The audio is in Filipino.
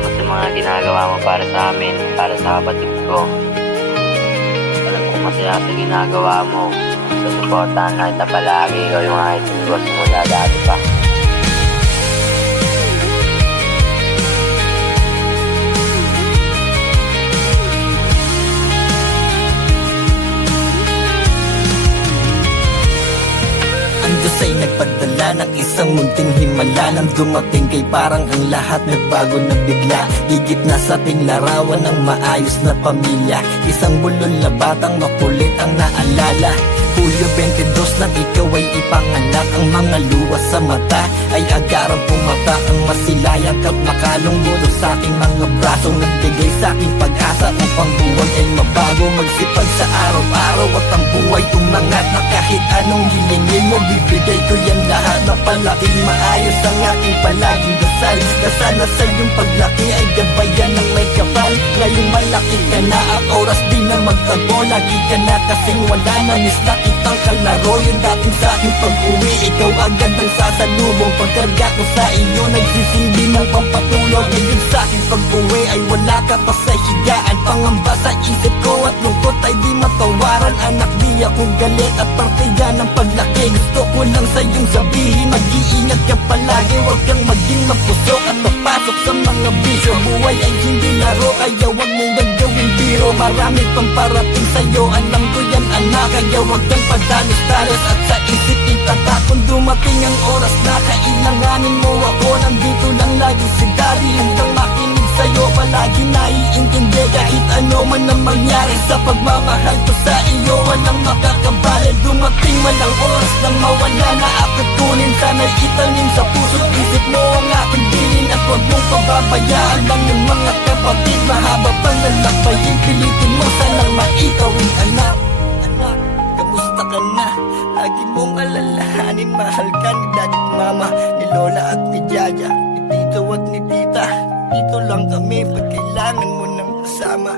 salamat sa mga ginagawa mo para sa amin, para sa kapatid ko. Alam kong masaya sa ginagawa mo. Susuportahan na kita palagi. Ikaw yung idol ko simula dati pa. Ang Diyos ay nagpadala ng isang munting himala. Nang dumating kay parang ang lahat nagbago na bigla. Higit na sa ating larawan ng maayos na pamilya. Isang bulol na batang makulit ang naalala. Hulyo 22 nang ikaw ay ipanganak. Ang mga luwas sa mata ay agarang pumata. Ang masilayang kap makalunggulo sa aking mga braso. Nagbigay sa aking pag-asa upang buhay ay mabago. Magsipag sa araw-araw at ang buhay umangat. Na kahit anong hilingin mo, bibigay ko yan lahat. Na palaking maayos ang aking palaging dasal. Na sana sa iyong paglaki ay gabayan ng may kapal. Ngayong malaki ka na at oras din na magtago. Lagi ka na kasing wala na miss na kitang kalaro. Yung dating sa aking pag-uwi, ikaw agad ang sasalubong. Pagkarga ko sa iyo, nagsisilbi ng pampatulog. Ngayon sa aking pag-uwi ay wala ka pa sa higaan. Pangamba sa isip ko at lungkot ay di matawaran. Anak, di ako galit at parte yan ng paglaki. Gusto ko lang sa iyong sabihin, mag-iingat ka palagi. Huwag kang maging mapusok at mapasok sa mga bisyo. Buhay ay hindi laro, kaya huwag mong gagawin biro. Marami pang parating sa'yo, alam ko yan anak. Kaya huwag kang padalos-dalos at sa isip itata. Kung dumating ang oras na kailanganin mo ako, nandito lang lagi si Daddy. Hanggang makinig sa'yo, palagi naiintindi. Kahit ano man ang mangyari sa pagmamahal ko sa iyo, walang makakabali. Dumating man ang oras na mawala na ako kunin. Sana'y itanim sa puso't isip mo ang aking bilin. At huwag mong pababayaan lang yung mga kapatid. Mahaba pang lalakbayin, pilitin mo sanang maikawin anak. Anak, kamusta ka na? Lagi mong alalahanin, mahal ka ni Daddy at Mama, ni Lola at ni Jaja, ni Tito at ni Tita. Dito lang kami pag kailangan mo ng kasama.